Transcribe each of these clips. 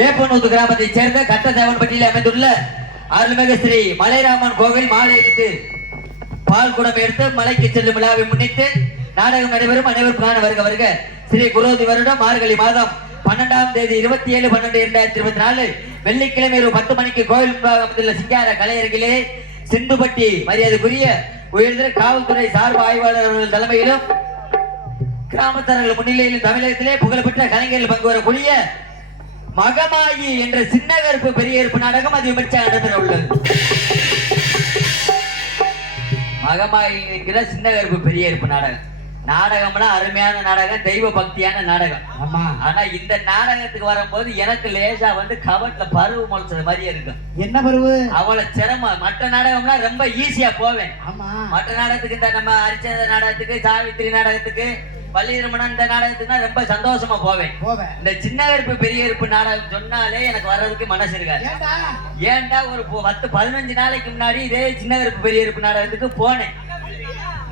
வேப்பனூத்து கிராமத்தைச் சேர்ந்த கட்டதேவன்பட்டியில் அமைந்துள்ள அருள்மிகு ஸ்ரீ மலைராமன் கோவில் மாலை பால் குடம் எடுத்து மலைக்கு செல்லும் விழாவை முன்னிட்டு நாடகம் நடைபெறும். அனைவரும் காண வருக வருக. ஸ்ரீ குரோதி வருடம் மார்கழி மாதம் பன்னெண்டாம் தேதி இருபத்தி ஏழு பன்னெண்டு இரண்டாயிரத்தி இருபத்தி நாலு. வெள்ளிக்கிழமை ஒரு பத்து மணிக்கு கோவில் அமைந்துள்ள சிங்கார கலையரங்கிலே சிந்துபட்டி மரியாதைக்குரிய உயர்ந்த காவல்துறை சார்பு ஆய்வாளர் அவர்கள் தலைமையிலும் கிராமத்தார்கள் முன்னிலையிலும் தமிழகத்திலே புகழ்பெற்ற கலைஞர்கள் பங்கு வரக்கூடிய மகமாயி என்ற சின்ன கருப்பு பெரிய கருப்பு நாடகம் அது விமர்சனம் நடைபெற உள்ளது. மகமாயி என்கிற சின்ன கருப்பு பெரிய கருப்பு நாடகம். நாடகம்னா அருமையான நாடகம் தெய்வ பக்தியான நாடகம். ஆமா. ஆனா இந்த நாடகத்துக்கு வரும்போது எனக்கு லேசா வந்து கவட்ல பருவ முளைச்சது மாதிரியே இருக்கும். என்ன பருவு? அவ்வளவு சிரமம். மற்ற நாடகம்னா ரொம்ப ஈஸியா போவேன். ஆமா. மற்ற நாடகத்துக்கு இந்த நம்ம அரிச்சந்த நாடகத்துக்கு சாவித்திரி நாடகத்துக்கு பள்ளிரமணன் இந்த நாடகத்துக்குனா ரொம்ப சந்தோஷமா போவேன். போவேன். இந்த சின்ன கருப்பு பெரிய கருப்பு நாடகம் சொன்னாலே எனக்கு வர்றதுக்கு மனசு இருக்காது. ஏன்டா ஒரு பத்து பதினஞ்சு நாளைக்கு முன்னாடி இதே சின்ன கருப்பு பெரிய கருப்பு நாடகத்துக்கு போனேன்.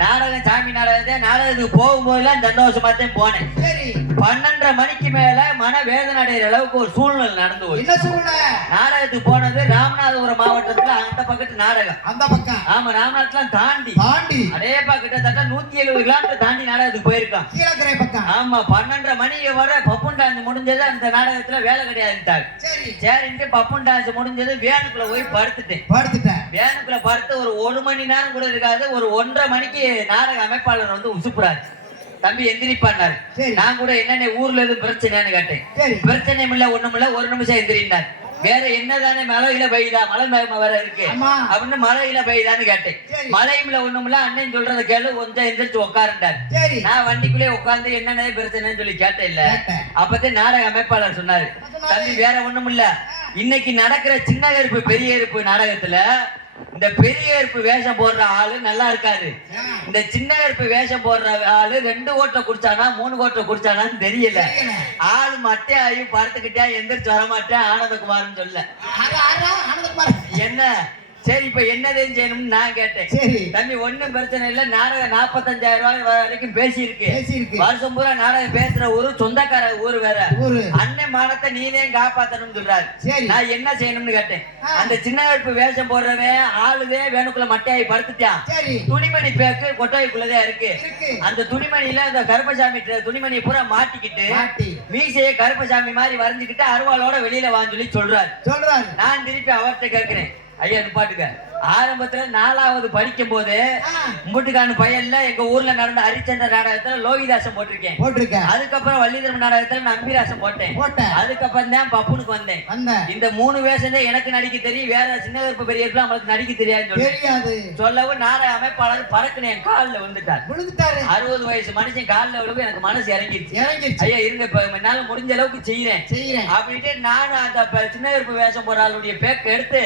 நாடகம் சாமி நாடகத்தை நாடகத்துக்கு போகும்போதெல்லாம் சந்தோஷமா தான் போனேன். சரி. பன்னெண்டரை மணிக்கு மேல மன வேதனை அடைகிற அளவுக்கு ஒரு சூழ்நிலை நடந்து என்ன சூழ்நிலை? நாடகத்துக்கு போனது ராமநாதபுரம் மாவட்டத்துல அந்த பக்கத்து நாடகம். அந்த பக்கம்? ஆமா ராமநாதத்துல தாண்டி. தாண்டி? அதேப்பா கிட்டத்தட்ட நூத்தி எழுபது கிலோமீட்டர் தாண்டி நாடகத்துக்கு போயிருக்கான் கீழக்கரை பக்கம்? ஆமா பன்னெண்டரை மணி வர பப்புன் டான்ஸ் முடிஞ்சது அந்த நாடகத்துல வேலை கிடையாதுட்டாங்க சரி. சரின்ட்டு பப்புன் டான்ஸ் முடிஞ்சது வேனுக்குள்ள போய் படுத்துட்டேன். படுத்துட்டேன். வேனுக்குள்ள படுத்து ஒரு ஒரு மணி நேரம் கூட இருக்காது ஒரு ஒன்றரை மணிக்கு நாடக அமைப்பாளர் வந்து உசுப்புறாரு. தம்பி எந்திரிப்பான்னாரு. நான் கூட என்னென்ன ஊர்ல எதுவும் பிரச்சனைன்னு கேட்டேன். சரி. பிரச்சனையும் இல்ல ஒண்ணும் இல்ல ஒரு நிமிஷம் எந்திரினார் வேற என்னதானே மழையில பெய்யுதா? மழை மேகம் வேற இருக்கு. அப்படின்னு மழையில பெய்யுதான்னு கேட்டேன். சரி. மழையும்ல ஒண்ணும் இல்ல அண்ணன் சொல்றத கேளு கொஞ்சம் எந்திரிச்சு உட்காருண்டார் நான் வண்டிக்குள்ளே உட்கார்ந்து என்னென்ன பிரச்சனைன்னு சொல்லி கேட்டேன் இல்ல. அப்பதான் நாடக அமைப்பாளர் சொன்னாரு? தம்பி வேற ஒண்ணும் இல்ல இன்னைக்கு நடக்கிற சின்ன கருப்பு பெரிய கருப்பு நாடகத்துல இந்த பெரிய கருப்பு வேஷம் போடுற ஆளு நல்லா இருக்காது இந்த சின்ன கருப்பு வேஷம் போடுற ஆளு ரெண்டு ஓட்டை குடிச்சானா மூணு ஓட்டை குடிச்சானான்னு தெரியல. ஆளு மட்டே ஆகி படுத்துக்கிட்டே எந்திரிச்சு வர மாட்டேன் ஆனந்தகுமார்னு சொல்ல. என்ன சரி இப்ப என்னதான் செய்யணும்னு நான் கேட்டேன். சரி. தம்பி ஒண்ணும் பிரச்சனை இல்ல. நாடகம் நாற்பத்தஞ்சாயிரம் ரூபாய் வரைக்கும் பேசி இருக்கு பேசியிருக்கு. வருஷம் பூரா நாடகம் பேசுற ஊரு சொந்தக்கார ஊரு வேற. அண்ணன் மானத்தை நீனே காப்பாத்தணும்னு சொல்றாரு. நான் என்ன செய்யணும்னு கேட்டேன். அந்த சின்ன கருப்பு வேஷம் போடுறவன் ஆளுதே வேணுக்குள்ள மட்டையாகி படுத்துட்டான். துணிமணி பேக்கு கொட்டாய்க்குள்ளதான் இருக்கு. அந்த துணிமணியில அந்த கருப்பசாமி துணிமணியை பூரா மாட்டிக்கிட்டு மாட்டி. மீசையை கருப்பசாமி மாதிரி வரைஞ்சுக்கிட்டு அருவாளோட வெளியில வான்னு சொல்லி சொல்றாரு. சொல்றாரு. நான் திருப்பி அவர்கிட்ட கேட்கிறேன். ஐயா நிப்பாட்டுங்க. ஆரம்பத்துல நாலாவது படிக்கும் போது முட்டுக்கான பையன்ல எங்க ஊர்ல நடந்த ஹரிச்சந்திர நாடகத்துல லோகிதாசம் போட்டிருக்கேன். போட்டிருக்க அதுக்கப்புறம் வள்ளிதரம் நாடகத்துல நம்பிராசம் போட்டேன். போட்டேன். அதுக்கப்புறம் தான் பப்புனுக்கு வந்தேன். வந்த இந்த மூணு வேஷம் தான் எனக்கு நடிக்க தெரியும். வேற சின்ன கருப்பு பெரிய அவங்களுக்கு நடிக்க சொல்லி தெரியாது. சொல்லவும் நாடக அமைப்பாளர் பறக்குன்னு என் காலில் வந்துட்டார் விழுந்துட்டாரு. அறுபது வயசு மனுஷன் காலில் விழுவு எனக்கு மனசு இறங்கிருச்சு. இறங்கிருச்சு. ஐயா இருங்க இப்ப என்னால முடிஞ்ச அளவுக்கு செய்யறேன். செய்யறேன். அப்படின்ட்டு நானும் அந்த சின்ன கருப்பு வேஷம் போற ஆளுடைய பேக்க எடுத்து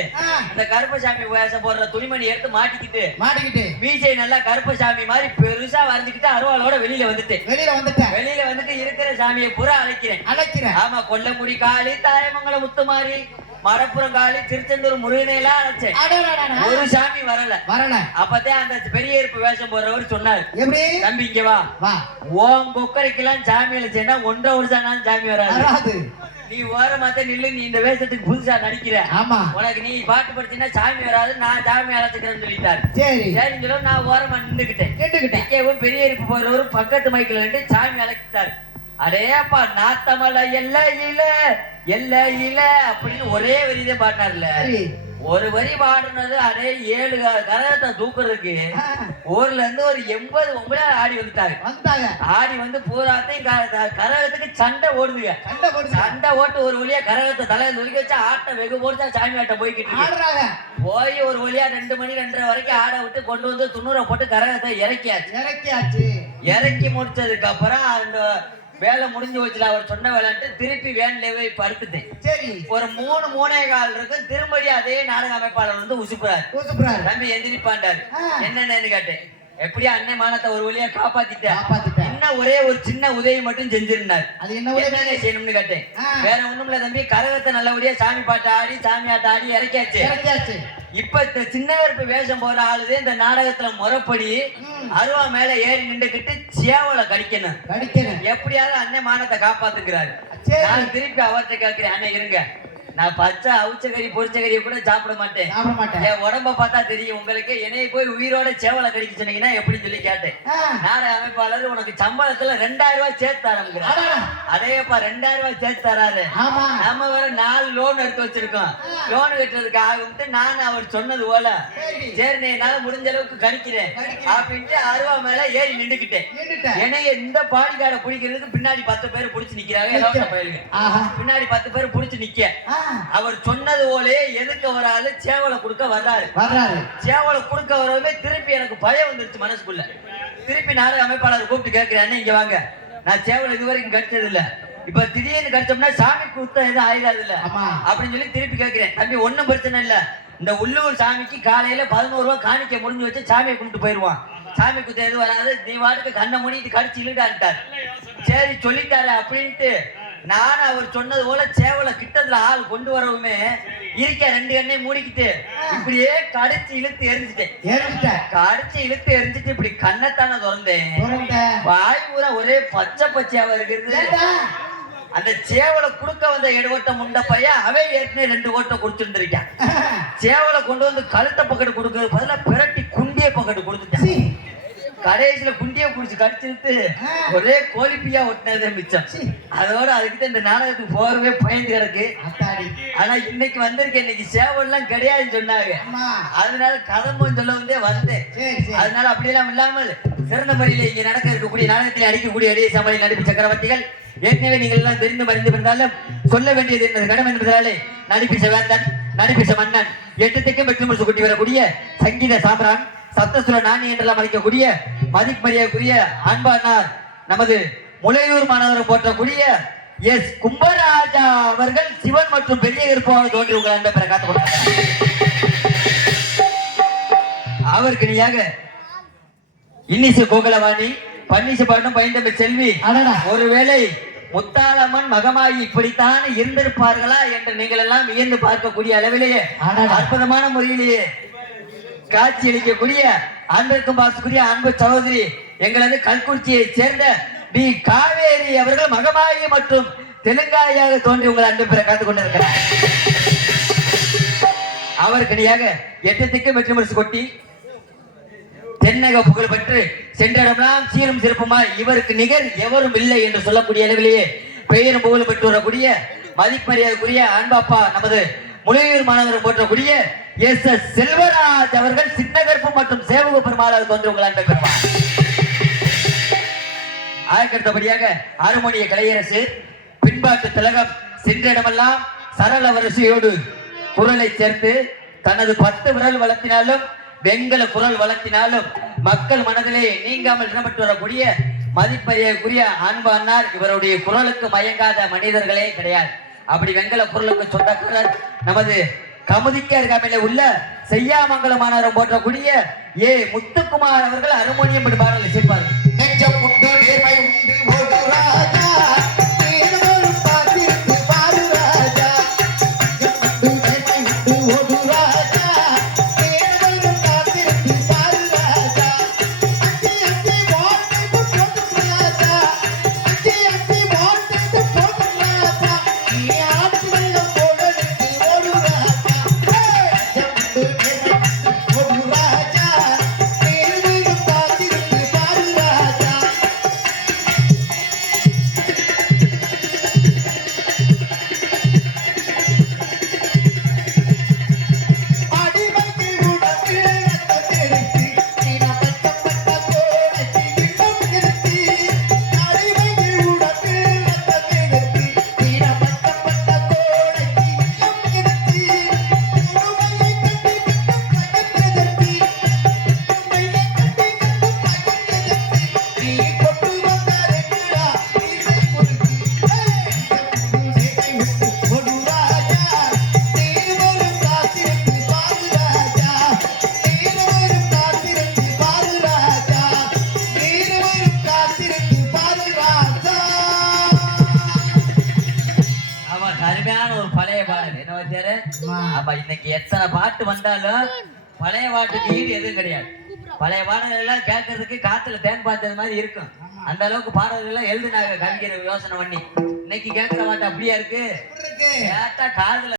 அந்த கருப்பசாமி வேஷம் போடுற துணிமணி எடுத்து மாட்டிக்கிட்டு மாட்டிக்கிட்டு. மீசை நல்லா கருப்பசாமி மாதிரி பெருசா வரைஞ்சுக்கிட்டு அருவாளோட வெளியில வந்துட்டேன். வெளியில வந்துட்டேன். வெளியில வந்துட்டு இருக்கிற சாமியை பூரா அழைக்கிறேன். அழைக்கிறேன். ஆமா கொல்லமுடி காளி தாயமங்கலம் முத்துமாரி. மடப்புறம் காளி திருச்செந்தூர் முருகனை எல்லாம் அழைச்சேன். ஒரு சாமி வரல. வரல. அப்பதான் அந்த பெரிய இருப்பு வேஷம் போடுறவர் சொன்னாரு. எப்படி? தம்பி இங்க வா. ஓம் கொக்கரைக்கெல்லாம் சாமி அழைச்சேன்னா ஒன்றரை வருஷம் ஆனாலும் சாமி வராது. நீ ஓரமாத்த நில்லு நீ இந்த வேஷத்துக்கு புதுசா நடிக்கிற. ஆமா. உனக்கு நீ பாட்டு படிச்சீங்கன்னா சாமி வராது நான் சாமி அழைச்சிக்கிறேன்னு சொல்லிட்டாரு. சரி. சரின்னு சொல்லி நான் ஓரமா நின்றுக்கிட்டேன் கேட்டுக்கிட்டேன் பெரிய இருப்பு போறவரு பக்கத்து மைக்கில் வந்து சாமி அழைச்சிட்டாரு. அடேப்பா நாத்தமலை எல்லையில எல்லையில அப்படின்னு ஒரே வரிதான் பாடினார்ல. ஒரு வரி பாடுனது அதே ஏழு கரகத்தை தூக்குறதுக்கு ஊர்ல இருந்து ஒரு எண்பது ஒன்பது ஆடி வந்துட்டாங்க. வந்துட்டாங்க. ஆடி வந்து பூராத்தையும் கரகத்துக்கு சண்டை ஓடுதுங்க சண்டை ஓட்டு ஒரு வழியா கரகத்தை தலையில தூக்கி வச்சு ஆட்டை வெகு போடுச்சா சாமி ஆட்டம் போய்கிட்டு போய் ஒரு வழியா ரெண்டு மணி ரெண்டரை வரைக்கும் ஆட விட்டு கொண்டு வந்து துண்ணூரை போட்டு கரகத்தை இறக்கியாச்சு. இறக்கியாச்சு. இறக்கி முடிச்சதுக்கு அப்புறம் அந்த வேலை முடிஞ்சு வச்சுல அவர் சொன்ன வேலைன்ட்டு திருப்பி வேன்ல போய் படுத்துட்டேன். சரி. ஒரு மூணு மூணே கால் இருக்கு திரும்படி அதே நாடக அமைப்பாளர் வந்து உசுப்புறாரு. கூசுப்புறாரு தம்பி எந்திரிப்பாண்டாரு. என்னன்னு கேட்டேன். எப்படியா அண்ணன் மானத்தை ஒரு வழியா காப்பாத்திட்டேன் காப்பாத்திட்டேன் இன்னும் ஒரே ஒரு சின்ன உதவி மட்டும் செஞ்சிருந்தார். அது என்ன உதவி? செய்யணும்னு கேட்டேன். வேற ஒண்ணும் இல்ல தம்பி கரகத்தை நல்லபடியா சாமி பாட்டு ஆடி சாமி ஆட்டம் ஆடி இறக்கியாச்சு. இறக்கியாச்சு. இப்ப இந்த சின்ன கருப்பு வேஷம் போற ஆளுதே இந்த நாடகத்துல முறைப்படி. அருவா மேல ஏறி நின்றுகிட்டு சேவலை கடிக்கணும் கடிக்கணும் எப்படியாவது அண்ணன் மானத்தை காப்பாத்துக்கிறாரு. நான் திருப்பி அவர்கிட்ட கேட்கிறேன் அண்ணன் இருங்க நான் பச்சை அவிச்ச கறி பொரிச்ச கறியை கூட சாப்பிட மாட்டேன். சாப்பிட மாட்டேன். என் உடம்ப பார்த்தா தெரியும் உங்களுக்கு. என்னைய போய் உயிரோட சேவலை கடிக்க சொன்னீங்கன்னா எப்படி சொல்லி கேட்டேன். ஆ, நாடக அமைப்பாளர் உனக்கு சம்பளத்துல ரெண்டாயிரம் ரூபாய் சேர்த்து அடடா. அதேப்பா ரெண்டாயிரம் ரூபாய் சேர்த்து தராரு. நம்ம வேற நாலு லோன் எடுத்து வச்சிருக்கோம். லோன் கட்டுறதுக்கு ஆகும்ட்டு நான் அவர் சொன்னது போல சரி. சரி நீ என்னால முடிஞ்ச அளவுக்கு கணிக்கிறேன். அப்படின்ட்டு அருவா மேல ஏறி நின்றுக்கிட்டேன். என்னைய இந்த பாடிகார பிடிக்கிறதுக்கு பின்னாடி பத்து பேர் புடிச்சு நிக்கிறாங்க. பின்னாடி பத்து பேர் புடிச்சு நிக்க. அவர் சொன்னது போலே எதுக்கு ஆளு சேவலை கொடுக்க வர்றாரு. வர்றாரு. சேவலை கொடுக்க வரவே திருப்பி எனக்கு பயம் வந்துருச்சு மனசுக்குள்ள. திருப்பி நாடக அமைப்பாளர் கூப்பிட்டு கேட்கிறேன் இங்க வாங்க. நான் சேவலை இது வரைக்கும் கடிச்சது இல்ல. இப்ப திடீர்னு கடிச்சோம்னா சாமி குத்தம் எதுவும் ஆயிடாது இல்ல. அப்படின்னு சொல்லி திருப்பி கேட்கிறேன். தம்பி ஒண்ணும் பிரச்சனை இல்ல. இந்த உள்ளூர் சாமிக்கு காலையில பதினோரு ரூபாய் காணிக்க முடிஞ்சு வச்சு சாமியை கும்பிட்டு போயிருவான். சாமி குத்தம் எதுவும் வராது. நீ வாட்டுக்கு கண்ணை மூடிட்டு கடிச்சு இழுடான்ட்டார் சரி சொல்லிட்டாரு அப்படின்ட்டு நான் அவர் சொன்னது போல சேவலை கிட்டத்துல ஆள் கொண்டு வரவுமே இருக்க ரெண்டு கண்ணை மூடிக்கிட்டு. இப்படியே கடிச்சு இழுத்து எரிஞ்சிட்டேன். கடிச்சு இழுத்து எரிஞ்சிட்டு இப்படி கண்ணத்தான திறந்தேன். வாய் பூரா ஒரே பச்சை பச்சையாவ இருக்கிறது? அந்த சேவலை குடுக்க வந்த எடுவட்ட முண்ட பையன் அவன் ஏற்கனவே ரெண்டு ஓட்டம் குடிச்சிருந்திருக்கான் சேவலை கொண்டு வந்து கழுத்த பக்கெட்டு கொடுக்கறது பதிலா பிரட்டி குண்டிய பக்கெட்டு கொடுத்துட்டான். கடைசியில குண்டிய குடிச்சு கடிச்சிட்டு. ஒரே கோழிப்பியா ஒட்டினதே மிச்சம். அதோட அதுக்கிட்ட இந்த நாடகத்துக்கு போறவே பயந்து கிடக்கு. ஆனா இன்னைக்கு வந்திருக்கேன் இன்னைக்கு சேவல்லாம் கிடையாதுன்னு சொன்னாங்க. அதனால கதம்பம் சொல்ல வந்தே வந்தேன். அதனால அப்படியெல்லாம் இல்லாமல் சிறந்த முறையில் இங்கே நடக்க இருக்கக்கூடிய நாடகத்தில் அடிக்கக்கூடிய அடிய சமலை நடிப்பு சக்கரவர்த்திகள் ஏற்கனவே நீங்கள் எல்லாம் தெரிந்து மறிந்து இருந்தாலும் சொல்ல வேண்டியது என்பது கடமை என்பதாலே நடிப்பிச வேந்தன் நடிப்பிச மன்னன் எட்டு திக்கும் வெற்றி முடிச்சு கொட்டி வரக்கூடிய சங்கீத சாம்ரான் சப்தசுர நாணி என்றெல்லாம் அழைக்கக்கூடிய மதிப்பரியாக்குரிய அன்பானார் நமது முளையூர் மாநகரம் போற்றக்கூடிய எஸ் கும்பராஜா அவர்கள் சிவன் மற்றும் பெரிய இருப்பவர் தோன்றி உங்கள் அன்பை பெற கொண்டிருக்கிறார் அவருக்கு இணையாக இன்னிசு கோகுலவாணி பன்னிசு பாட்டும் பைந்தமிழ் செல்வி. ஒருவேளை முத்தாளம்மன் மகமாயி இப்படித்தான் இருந்திருப்பார்களா என்று நீங்கள் எல்லாம் வியந்து பார்க்கக்கூடிய அளவிலேயே. அற்புதமான முறையிலேயே காட்சி அளிக்கக்கூடிய அன்பிற்கும் அன்பு சகோதரி எங்களது கல்குறிச்சியை சேர்ந்த பி. காவேரி அவர்கள் மகமாயி மற்றும் தெலுங்காயாக தோன்றி உங்கள் அன்பு பெற காத்துக் கொண்டிருக்கிறார். அவருக்கு இணையாக எட்டு வெற்றி முடிச்சு கொட்டி தென்னக புகழ் பெற்று சென்ற இடமெல்லாம் சீரும் சிறப்புமாய் இவருக்கு நிகர் எவரும் இல்லை என்று சொல்லக்கூடிய அளவிலேயே பெயரும் புகழ் பெற்று வரக்கூடிய மதிப்பறியாதக்குரிய அன்பப்பா நமது முழுவீர் மாநகரம் போற்றக்கூடிய எஸ் எஸ் செல்வராஜ் அவர்கள் சின்னகற்பு மற்றும் சேவக பெருமாளாக வந்து உங்கள் அன்பை பெறுவார். அதற்கடுத்தபடியாக அருமோனிய கலையரசு பின்பாட்டு திலகம் சென்ற இடமெல்லாம் சரள வரிசையோடு குரலை சேர்த்து தனது பத்து விரல் வளர்த்தினாலும் வெண்கல குரல் வளர்த்தினாலும் மக்கள் மனதிலே நீங்காமல் இடம்பெற்று வரக்கூடிய மதிப்பறியக்குரிய அன்பு அன்னார். இவருடைய குரலுக்கு மயங்காத மனிதர்களே கிடையாது. அப்படி வெண்கல குரலுக்கு சொந்தக்காரர் நமது கமுதிக்க இருக்காமையில உள்ள செய்யாமங்கலம் போற்றக்கூடிய ஏ. முத்துக்குமார் அவர்கள் அருமோனியம் பாடல் இசைப்பார்கள் நெஞ்சம் உண்டு நேர்மை உண்டு பழைய பாடல். என்ன வச்சாரு ஆமா. இன்னைக்கு எத்தனை பாட்டு வந்தாலும் பழைய பாட்டுக்கு ஈடு எதுவும் கிடையாது. பழைய பாடல்கள் எல்லாம் கேட்கறதுக்கு காத்துல தேன் பார்த்தது மாதிரி இருக்கும். அந்த அளவுக்கு பாடல்கள் எல்லாம் எழுதினாங்க கவிஞர் யோசனை பண்ணி. இன்னைக்கு கேட்கிற வாட்டு அப்படியா இருக்கு? கேட்டா காதுல